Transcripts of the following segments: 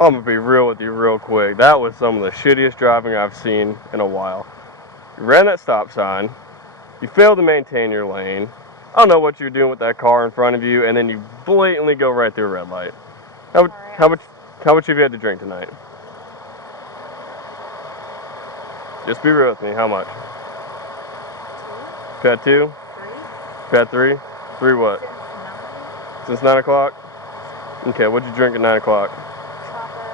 I'm gonna be real with you real quick. That was some of the shittiest driving I've seen in a while. You ran that stop sign. You failed to maintain your lane. I don't know what you're doing with that car in front of you, and then you blatantly go right through a red light. How much have you had to drink tonight? Just be real with me. How much? 2. You had 2? 3. You had 3? 3 what? Since 9. Since 9 o'clock? Okay, what'd you drink at 9 o'clock? Trappa.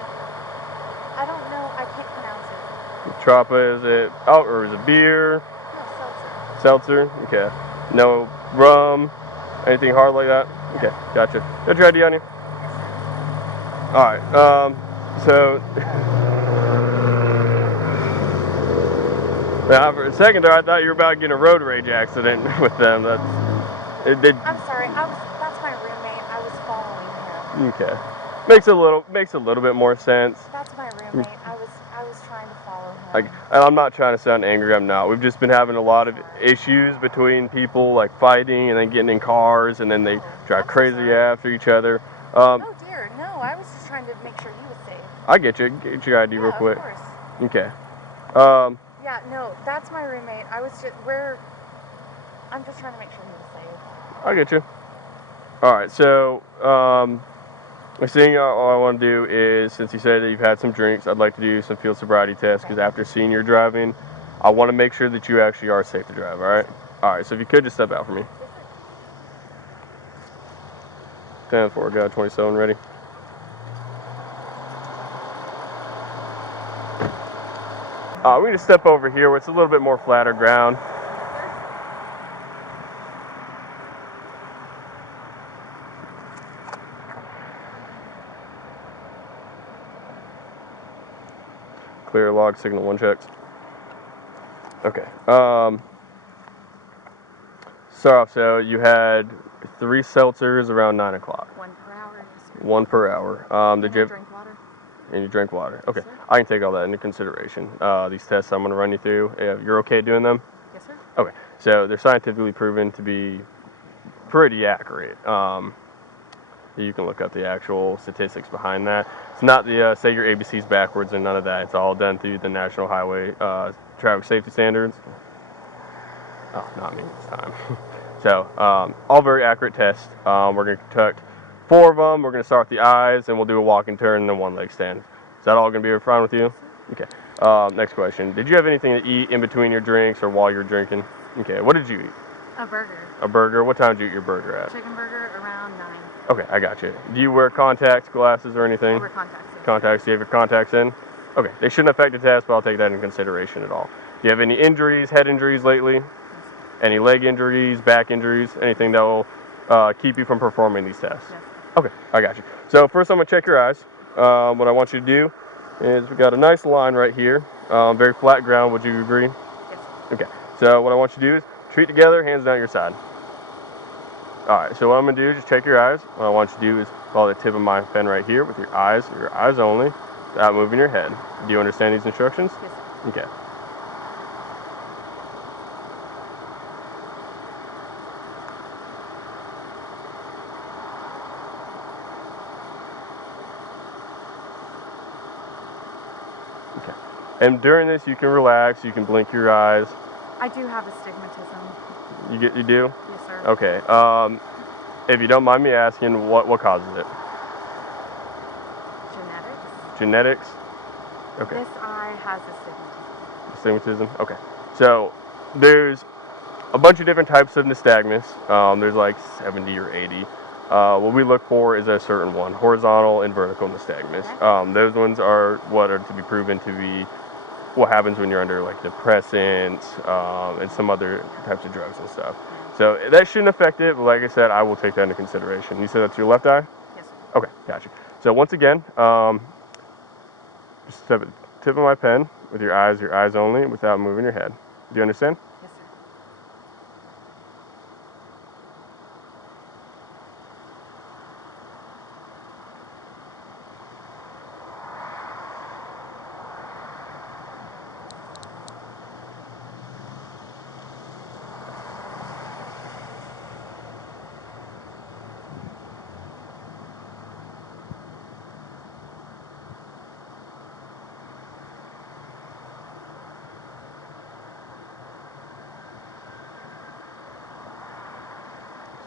I don't know. I can't pronounce it. Trappa, is it out or is it beer? No, Seltzer? Okay. No rum? Anything hard like that? No. Okay, gotcha. Got your ID on you? Alright, so now for a second there I thought you were about to get in a road rage accident with them. I'm sorry, that's my roommate. I was following him. Okay. Makes a little bit more sense. That's my roommate. I was trying to follow him. Like, and I'm not trying to sound angry, I'm not. We've just been having a lot of issues between people, like fighting and then getting in cars and then they drive crazy after each other. Oh dear, no, I was just trying to make sure he was safe. I get you. Get your ID real quick. Of course. Okay. Yeah, no, that's my roommate. I'm just trying to make sure he was safe. I get you. Alright, so, the thing all I want to do is, since you said that you've had some drinks, I'd like to do some field sobriety tests, because after seeing your driving, I want to make sure that you actually are safe to drive, alright? Alright, so if you could just step out for me. 10-4, got 27 ready. We just step over here where it's a little bit more flatter ground. Clear log signal 1 checks. Okay. Start off, so you had 3 seltzers around 9 o'clock. 1 per hour. 1 per hour. Did you drink water? And you drank water. Okay. Yes, sir. I can take all that into consideration. These tests I'm going to run you through. You're okay doing them? Yes, sir. Okay. So they're scientifically proven to be pretty accurate. You can look up the actual statistics behind that. It's not the say your ABCs backwards and none of that. It's all done through the National Highway Traffic Safety Standards. Oh, not me this time. So, all very accurate tests. We're going to conduct 4 of them. We're going to start with the eyes, and we'll do a walk and turn and then 1 leg stand. Is that all going to be fine with you? Okay. Next question. Did you have anything to eat in between your drinks or while you're drinking? Okay. What did you eat? A burger. A burger. What time did you eat your burger at? Chicken burger around 9. Okay, I got you. Do you wear contacts, glasses, or anything? I wear contacts. Yes. Contacts. Do you have your contacts in? Okay. They shouldn't affect the test, but I'll take that into consideration at all. Do you have any injuries, head injuries lately? Any leg injuries, back injuries, anything that will keep you from performing these tests? Yes. Okay, I got you. So first I'm going to check your eyes. What I want you to do is we've got a nice line right here. Very flat ground, would you agree? Yes. Okay, so what I want you to do is feet together, hands down your side. Alright, so what I'm going to do is just check your eyes. What I want you to do is follow the tip of my pen right here with your eyes only, without moving your head. Do you understand these instructions? Yes, sir. Okay. Okay. And during this, you can relax. You can blink your eyes. I do have astigmatism. You do? Yes, sir. Okay. If you don't mind me asking, what causes it? Genetics. Genetics? Okay. This eye has astigmatism. Astigmatism? Okay. So there's a bunch of different types of nystagmus. There's like 70 or 80. What we look for is a certain one, horizontal and vertical nystagmus. Okay. Those ones are what are to be proven to be what happens when you're under like depressants and some other types of drugs and stuff. So that shouldn't affect it, but like I said, I will take that into consideration. You said that's your left eye? Yes, sir. Okay, gotcha. So once again, just step at the tip of my pen with your eyes only, without moving your head. Do you understand? Yes, sir.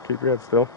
Keep your head still.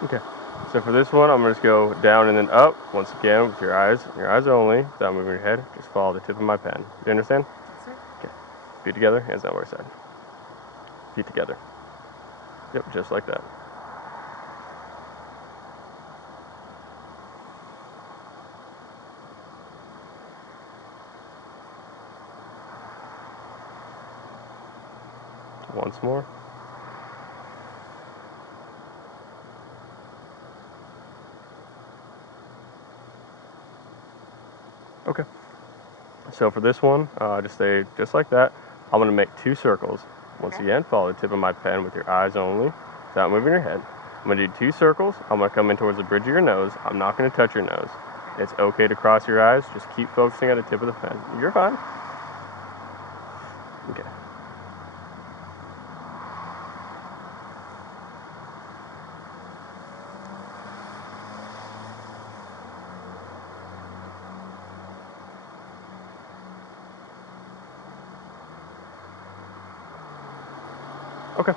Okay, so for this one, I'm gonna just go down and then up. Once again, with your eyes only, without moving your head. Just follow the tip of my pen. You understand? Yes, sir. Okay. Feet together, hands down where I said. Feet together. Yep, just like that. Once more. Okay. So for this one, just stay just like that. I'm gonna make 2 circles. Once Okay. again, follow the tip of my pen with your eyes only, without moving your head. I'm gonna do 2 circles. I'm gonna come in towards the bridge of your nose. I'm not gonna touch your nose. It's okay to cross your eyes. Just keep focusing on the tip of the pen. You're fine. Okay. Okay.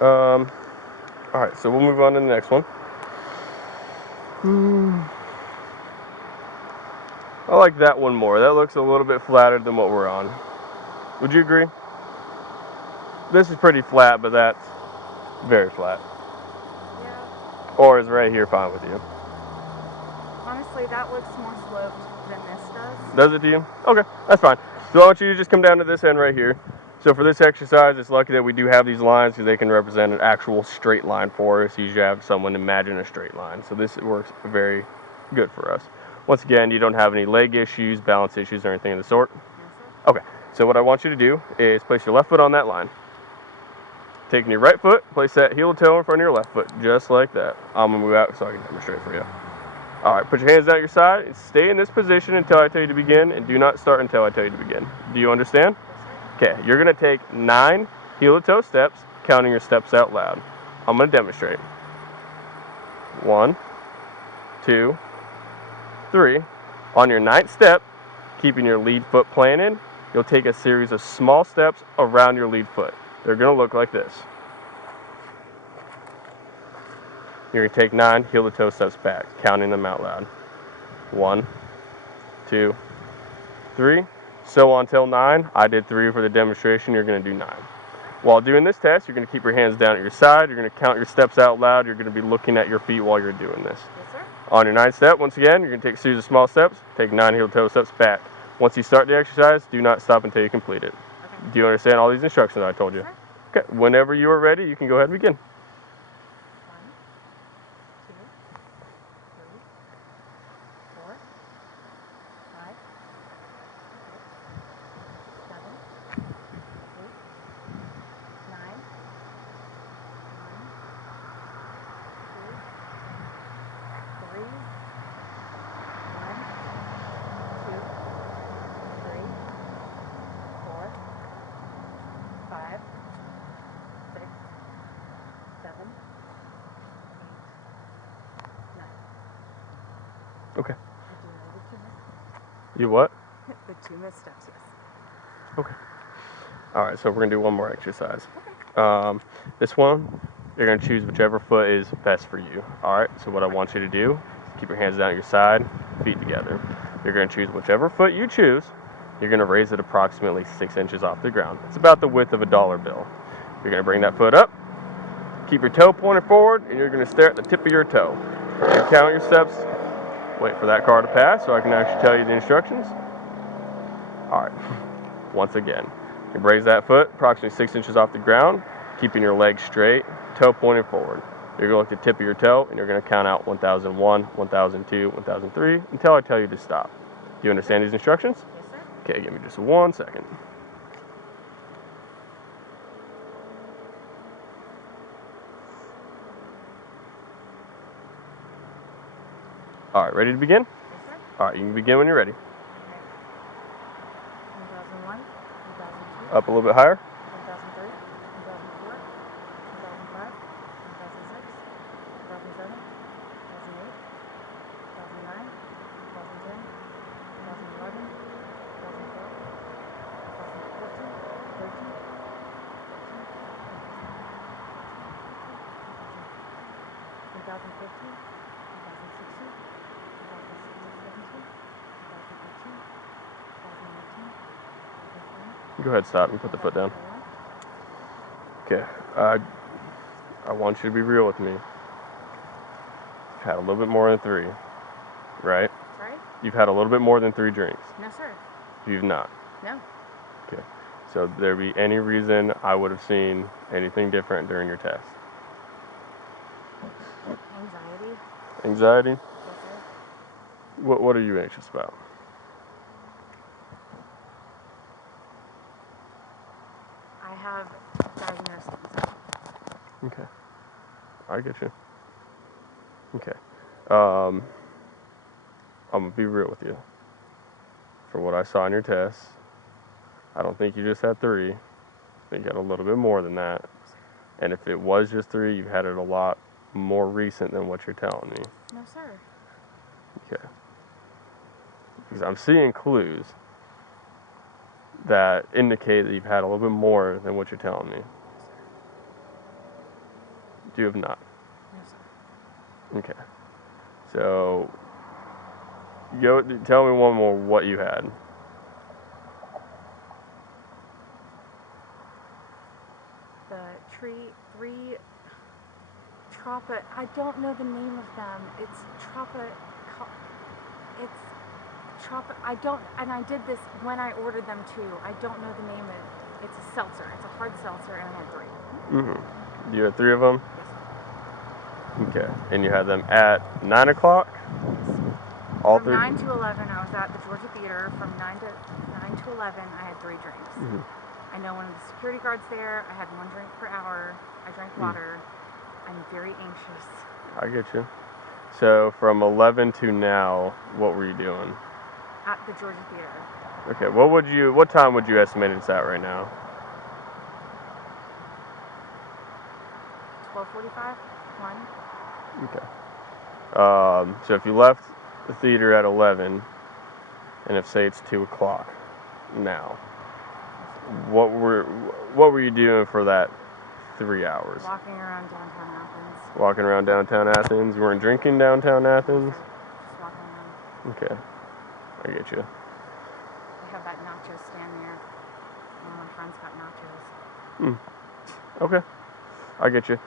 All right. So we'll move on to the next one. I like that one more. That looks a little bit flatter than what we're on. Would you agree? This is pretty flat, but that's very flat. Yeah. Or is right here fine with you? Honestly, that looks more sloped than this does. Does it to you? Okay, that's fine. So I want you to just come down to this end right here. So for this exercise, it's lucky that we do have these lines because they can represent an actual straight line for us. You usually have someone imagine a straight line. So this works very good for us. Once again, you don't have any leg issues, balance issues, or anything of the sort. Yes, sir. Okay, so what I want you to do is place your left foot on that line. Taking your right foot, place that heel to toe in front of your left foot, just like that. I'm gonna move out so I can demonstrate for you. All right, put your hands down at your side and stay in this position until I tell you to begin, and do not start until I tell you to begin. Do you understand? Yes, sir. Okay, you're gonna take 9 heel to toe steps, counting your steps out loud. I'm gonna demonstrate. 1, 2, 3. On your 9th step, keeping your lead foot planted, you'll take a series of small steps around your lead foot. They're gonna look like this. You're gonna take 9 heel to toe steps back, counting them out loud. 1, 2, 3. So on till 9. I did 3 for the demonstration. You're gonna do 9. While doing this test, you're gonna keep your hands down at your side. You're gonna count your steps out loud. You're gonna be looking at your feet while you're doing this. Yes, sir. On your 9th step, once again, you're gonna take a series of small steps. Take 9 heel to toe steps back. Once you start the exercise, do not stop until you complete it. Okay. Do you understand all these instructions I told you? Yes, sir. Okay. Whenever you are ready, you can go ahead and begin. 1, 2, 3, 4, 5, 6, 7, 8, 9, 1, 2, 3, Okay. I do know the two missteps. You what? The two missteps, yes. Okay. All right, so we're gonna do one more exercise. Okay. This one, you're gonna choose whichever foot is best for you. All right. So what I want you to do is keep your hands down at your side, feet together. You're gonna choose whichever foot you choose. You're gonna raise it approximately 6 inches off the ground. It's about the width of a dollar bill. You're gonna bring that foot up. Keep your toe pointed forward, and you're gonna stare at the tip of your toe. You're gonna count your steps. Wait for that car to pass so I can actually tell you the instructions. All right. Once again, you raise that foot approximately 6 inches off the ground, keeping your legs straight, toe pointed forward. You're going to look at the tip of your toe, and you're going to count out 1001, 1002, 1003 until I tell you to stop. Do you understand these instructions? Yes, sir. Okay, give me just 1 second. All right, ready to begin? Yes, sir. All right, you can begin when you're ready. 1001, 1002, Up a little bit higher. 1003, 1004, 2005, 2006, 2007, 2008, 2009, 2010, 2011, 2012, 2014, 13, 2015, 2016, 2017, 2018, 2019, 2020. Go ahead, stop and put the foot down. Okay, I want you to be real with me. You've had a little bit more than 3, right? Sorry? You've had a little bit more than 3 drinks. No, sir. You've not. No. Okay. So there be any reason I would have seen anything different during your test? Anxiety? Anxiety? Yes, sir. What are you anxious about? I have diagnosed anxiety. Okay. I get you. Okay. I'm gonna be real with you. For what I saw in your test, I don't think you just had 3. I think you had a little bit more than that. And if it was just 3, you had it a lot more recent than what you're telling me. No, sir. Okay. Because I'm seeing clues that indicate that you've had a little bit more than what you're telling me. You have not. No, sir. Okay. So, go tell me one more what you had. The three Tropa, I don't know the name of them. It's I don't, and I did this when I ordered them too. I don't know the name of it. It's a seltzer. It's a hard seltzer, and I had 3. Mm-hmm. You had 3 of them? Yes, sir. Okay. And you had them at 9 o'clock? All From 3? 9 to 11, I was at the Georgia Theater. From 9 to 11, I had 3 drinks. Mm-hmm. I know one of the security guards there. I had 1 drink per hour. I drank water. I'm very anxious. I get you. So, from 11 to now, what were you doing? At the Georgia Theater. Okay. What time would you estimate it's at right now? 12:45, 1. Okay. So if you left the theater at 11, and if say it's 2 o'clock now, what were you doing for that 3 hours? Walking around downtown Athens. Walking around downtown Athens. You weren't drinking downtown Athens? Just walking around. Okay. I get you. They have that nacho stand there. One of my friends got nachos. Okay. I get you.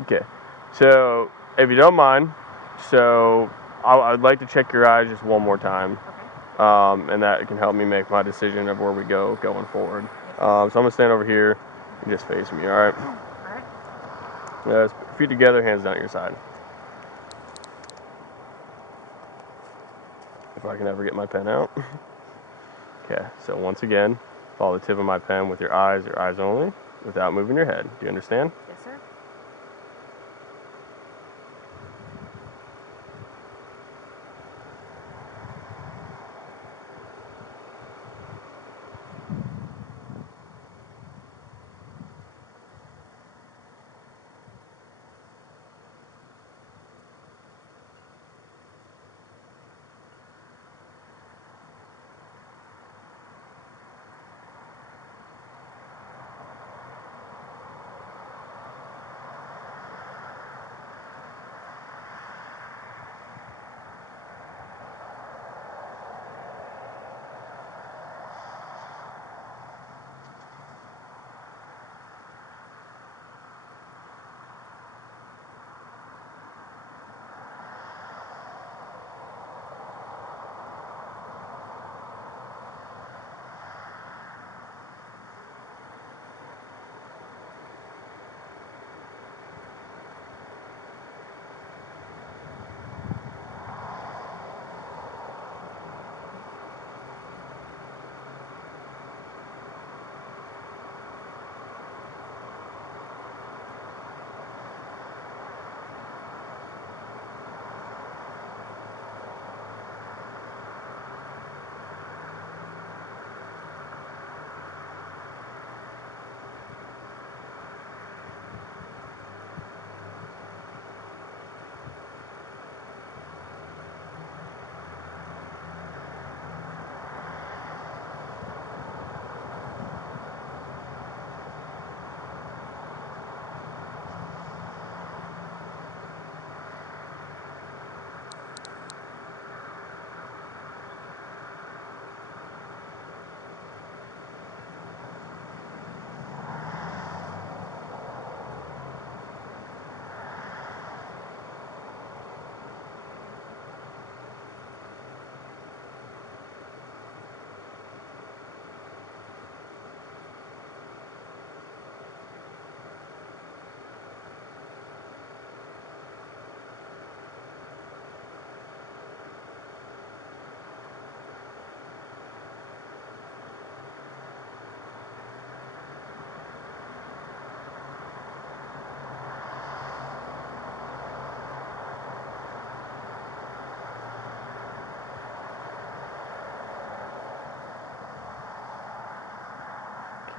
Okay. So, if you don't mind, I'd like to check your eyes just one more time. Okay. And that can help me make my decision of where we go going forward. So I'm going to stand over here and just face me, all right? All right. Feet together, hands down at your side. If I can ever get my pen out. Okay, so once again, follow the tip of my pen with your eyes only, without moving your head. Do you understand? Yes, sir.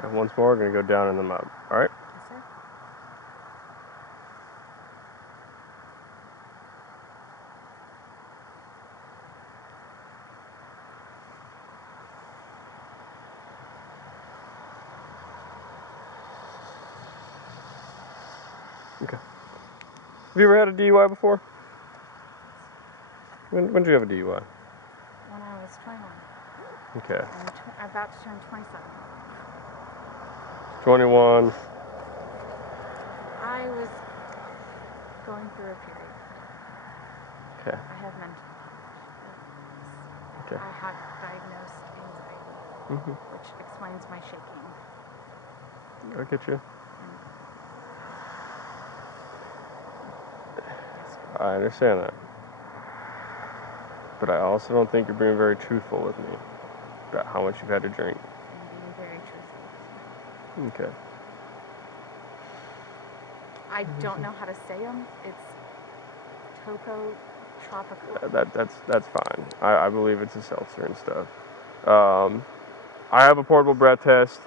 And once more, we're going to go down in the mud. All right? Yes, sir. Okay. Have you ever had a DUI before? When did you have a DUI? When I was 21. Okay. I'm about to turn 27. 21. I was going through a period. Okay. I have mental illness. Okay. I had diagnosed anxiety, which explains my shaking. I get you. Yes, I understand that. But I also don't think you're being very truthful with me about how much you've had to drink. I'm being very truthful. Okay. I don't know how to say them. It's Topo Chico. That's fine. I believe it's a seltzer and stuff. I have a portable breath test.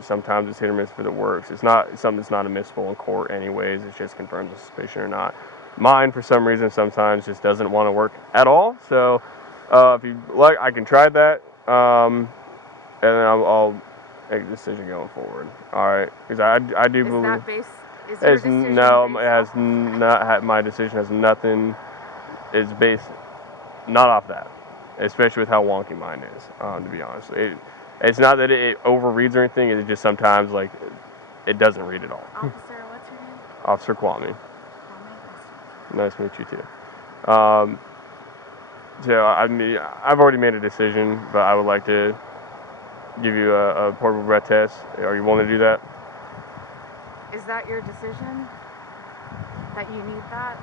Sometimes it's hit or miss if it works. It's not something that's not admissible in court anyways. It just confirms a suspicion or not. Mine, for some reason, sometimes just doesn't want to work at all. So if you like, I can try that, and then I'll make a decision going forward. All right, because I do believe. Is your decision No, based it has off not. My decision has nothing. Is based not off that, especially with how wonky mine is. To be honest, it's not that it overreads or anything. It's just sometimes like it doesn't read at all. Officer, what's your name? Officer Kwame. Kwame. Nice to meet you too. So I've already made a decision, but I would like to give you a portable breath test. Are you willing to do that? Is that your decision? That you need that?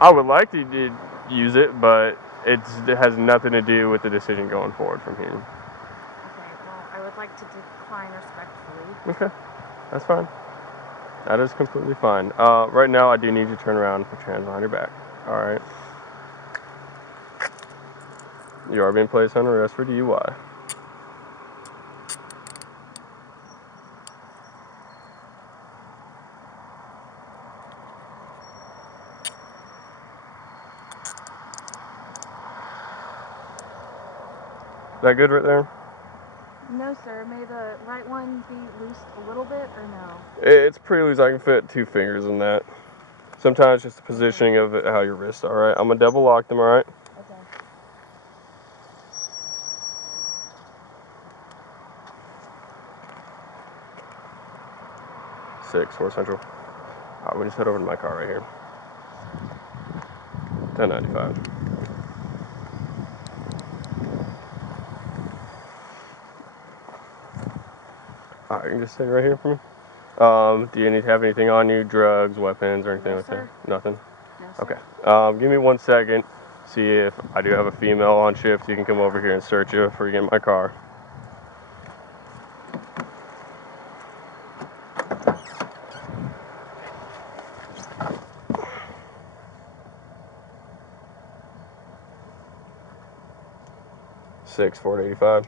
I would like to use it, but it has nothing to do with the decision going forward from here. Okay, well, I would like to decline respectfully. Okay, that's fine. That is completely fine. Right now, I do need you to turn around and put your hands behind your back. All right. You are being placed on arrest for DUI. Is that good right there? No, sir. May the right one be loosed a little bit or no? It's pretty loose. I can fit 2 fingers in that. Sometimes just the positioning of it, how your wrists are. All right. I'm gonna double lock them. All right. Okay. 6, 4 Central. All right. We just head over to my car right here. 1095. All right. You can just stay right here for me. Do you have anything on you? Drugs, weapons, or anything No, like sir. that? Nothing? No, sir. Okay. Give me 1 second. See if I do have a female on shift. You can come over here and search you before you get in my car. Six 485.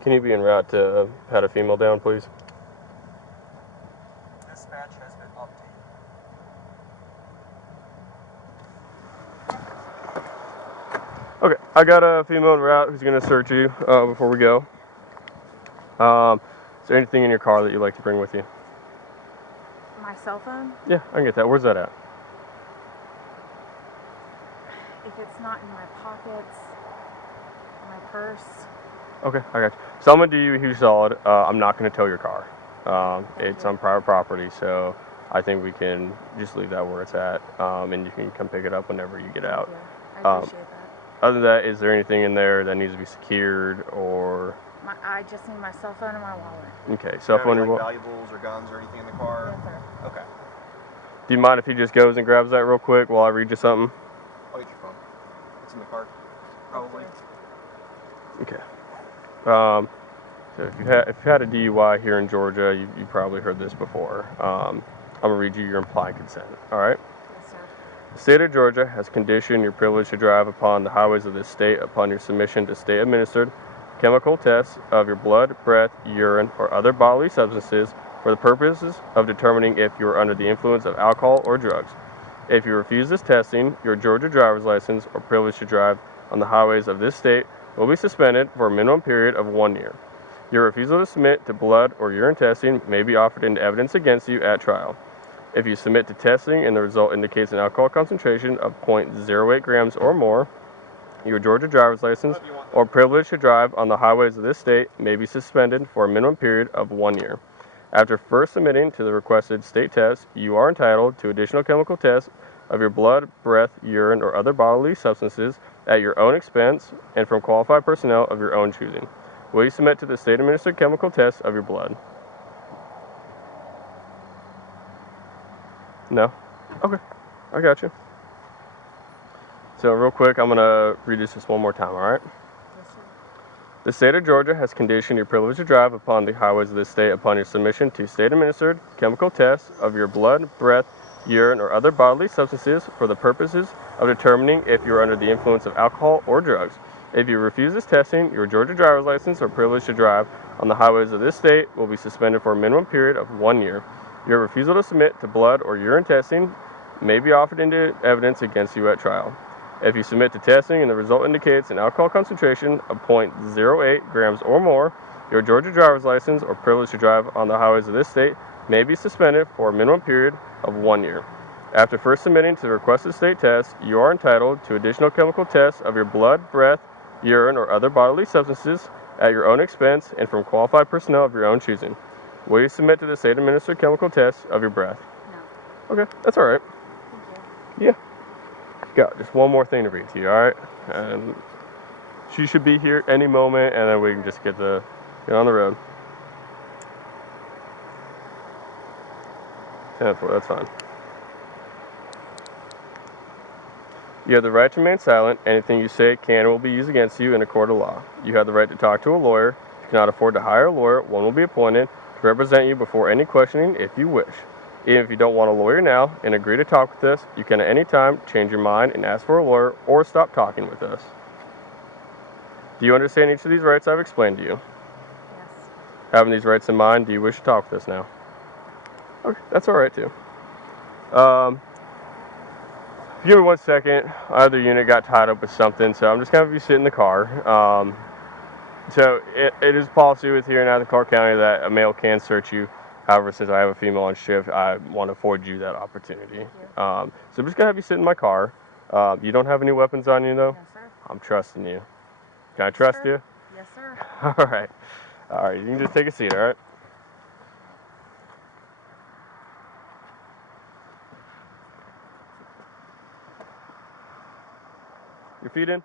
Can you be en route to pat a female down, please? Dispatch has been updated. Okay, I got a female en route who's gonna search you before we go. Is there anything in your car that you'd like to bring with you? My cell phone? Yeah, I can get that. Where's that at? If it's not in my pockets, my purse. Okay, I got you. So I'm gonna do you a huge solid. I'm not gonna tow your car. It's you. on private property, so I think we can just leave that where it's at, and you can come pick it up whenever you get out. Thank you. I appreciate that. Other than that, is there anything in there that needs to be secured or? I just need my cell phone and my wallet. Okay, cell phone. Like valuables or guns or anything in the car? Yes, sir. Okay. Do you mind if he just goes and grabs that real quick while I read you something? I'll get your phone. It's in the car. Probably. Okay. So if you've had a DUI here in Georgia, you probably heard this before. I'm gonna read you your implied consent. All right. Yes, sir. The state of Georgia has conditioned your privilege to drive upon the highways of this state upon your submission to state-administered chemical tests of your blood, breath, urine, or other bodily substances for the purposes of determining if you are under the influence of alcohol or drugs. If you refuse this testing, your Georgia driver's license or privilege to drive on the highways of this state will be suspended for a minimum period of 1 year. Your refusal to submit to blood or urine testing may be offered into evidence against you at trial. If you submit to testing and the result indicates an alcohol concentration of 0.08 grams or more, your Georgia driver's license or privilege to drive on the highways of this state may be suspended for a minimum period of 1 year. After first submitting to the requested state test, you are entitled to additional chemical tests of your blood, breath, urine, or other bodily substances at your own expense and from qualified personnel of your own choosing. Will you submit to the state-administered chemical test of your blood? No? Okay. I got you. So real quick, I'm going to read this just one more time, all right? Yes, sir. The state of Georgia has conditioned your privilege to drive upon the highways of this state upon your submission to state-administered chemical tests of your blood, breath, urine, or other bodily substances for the purposes of determining if you are under the influence of alcohol or drugs. If you refuse this testing, your Georgia driver's license or privilege to drive on the highways of this state will be suspended for a minimum period of 1 year. Your refusal to submit to blood or urine testing may be offered into evidence against you at trial. If you submit to testing and the result indicates an alcohol concentration of 0.08 grams or more, your Georgia driver's license or privilege to drive on the highways of this state may be suspended for a minimum period of 1 year. After first submitting to the requested state test, you are entitled to additional chemical tests of your blood, breath, urine, or other bodily substances at your own expense and from qualified personnel of your own choosing. Will you submit to the state-administered chemical test of your breath? No. Okay, that's all right. Thank you. Yeah. Got just one more thing to read to you, all right? And she should be here any moment, and then we can just get on the road. 10-4, that's fine. You have the right to remain silent. Anything you say can and will be used against you in a court of law. You have the right to talk to a lawyer. If you cannot afford to hire a lawyer, one will be appointed to represent you before any questioning if you wish. Even if you don't want a lawyer now and agree to talk with us, you can at any time change your mind and ask for a lawyer or stop talking with us. Do you understand each of these rights I've explained to you? Yes. Having these rights in mind, do you wish to talk with us now? Okay, that's all right too. Give me 1 second. Our other unit got tied up with something, so I'm just going to be sitting in the car. So it is policy with here in Athens Clarke County that a male can search you. However, since I have a female on shift, I want to afford you that opportunity. So I'm just going to have you sit in my car. You don't have any weapons on you, though? No, sir. I'm trusting you. Can I trust you? Yes, sir. All right. All right, you can just take a seat, all right? Your feet in?